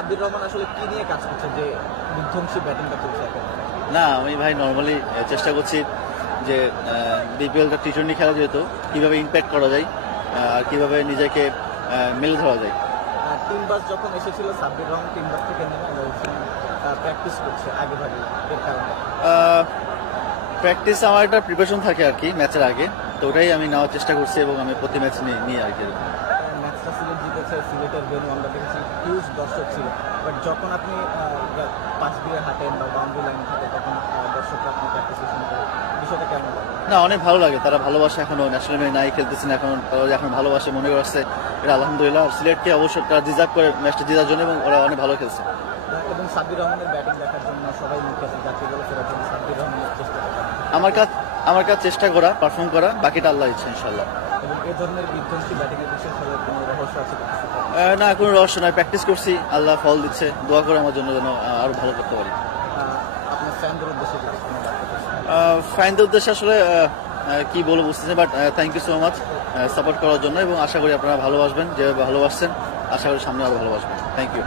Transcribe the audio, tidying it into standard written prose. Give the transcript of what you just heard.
সাব্বির রহমান আসলে কি নিয়ে কাজ করছে যে বিধ্বংসী ব্যাটিংটা করছে এখন? না, আমি ভাই নর্মালি চেষ্টা করছি যে বিপিএলটা টি-20 খেলা যেহেতু কীভাবে ইম্প্যাক্ট করা যায় আর কীভাবে নিজেকে মেলে ধরা যায়। টিম বাস যখন এসেছিল সাব্বির রহমান টিম বাস থেকে নেমে প্র্যাকটিস করছে আগে ভাগে এর কারণে প্র্যাকটিস আমার একটা প্রিপারেশন থাকে আর কি ম্যাচের আগে, তো ওটাই আমি নেওয়ার চেষ্টা করছি এবং আমি প্রতি ম্যাচ নিয়ে আর কি। ম্যাচটা সিলেট জিতেছে, সিলেটের ভেন্যু আমরা দেখেছি হিউজ দর্শক ছিল, বাট যখন আপনি পাঁচ দিয়ে হাঁটেন বা বাউন্ডারি লাইন থাকে তখন দর্শকরা আপনি প্র্যাকটিস শুরু করে বিষয়টা কেমন লাগে? না, অনেক ভালো লাগে, তারা ভালোবাসে, এখনো ন্যাশনাল টিমে নাই খেলতেছে না, এখন ভালোবাসে মনে করছে, এটা আলহামদুলিল্লাহ। আর সিলেটকে অবশ্যই তারা ডিজার্ভ করে ম্যাচটা জেতার জন্য এবং ওরা অনেক ভালো খেলছে। এবং সাব্বির রহমানের ব্যাটিং দেখার জন্য সবাই মুখে আছে, যাকে বলে ফেরার জন্য সাব্বির রহমানের চেষ্টা করা। আমার কাজ চেষ্টা করা, পারফর্ম করা, বাকিটা আল্লাহ ইচ্ছা ইনশাল্লাহ। এবং এ ধরনের বিধ্বংসী ব্যাটিংয়ের পিছনে ফলে কোনো রহস্য আছে? না, কোনো রহস্য নয়, প্র্যাকটিস করছি, আল্লাহ ফল দিচ্ছে, দোয়া করে আমার জন্য যেন আরো ভালো করতে পারি। আপনার ফ্যানদের উদ্দেশ্যে ফাইনদের উদ্দেশ্যে আসলে কি বলবো বুঝতেছি, but thank you so much support করার জন্য এবং আশা করি আপনারা ভালোবাসবেন, যেভাবে ভালোবাসছেন আশা করি সামনে আরো ভালোবাসবেন। Thank you.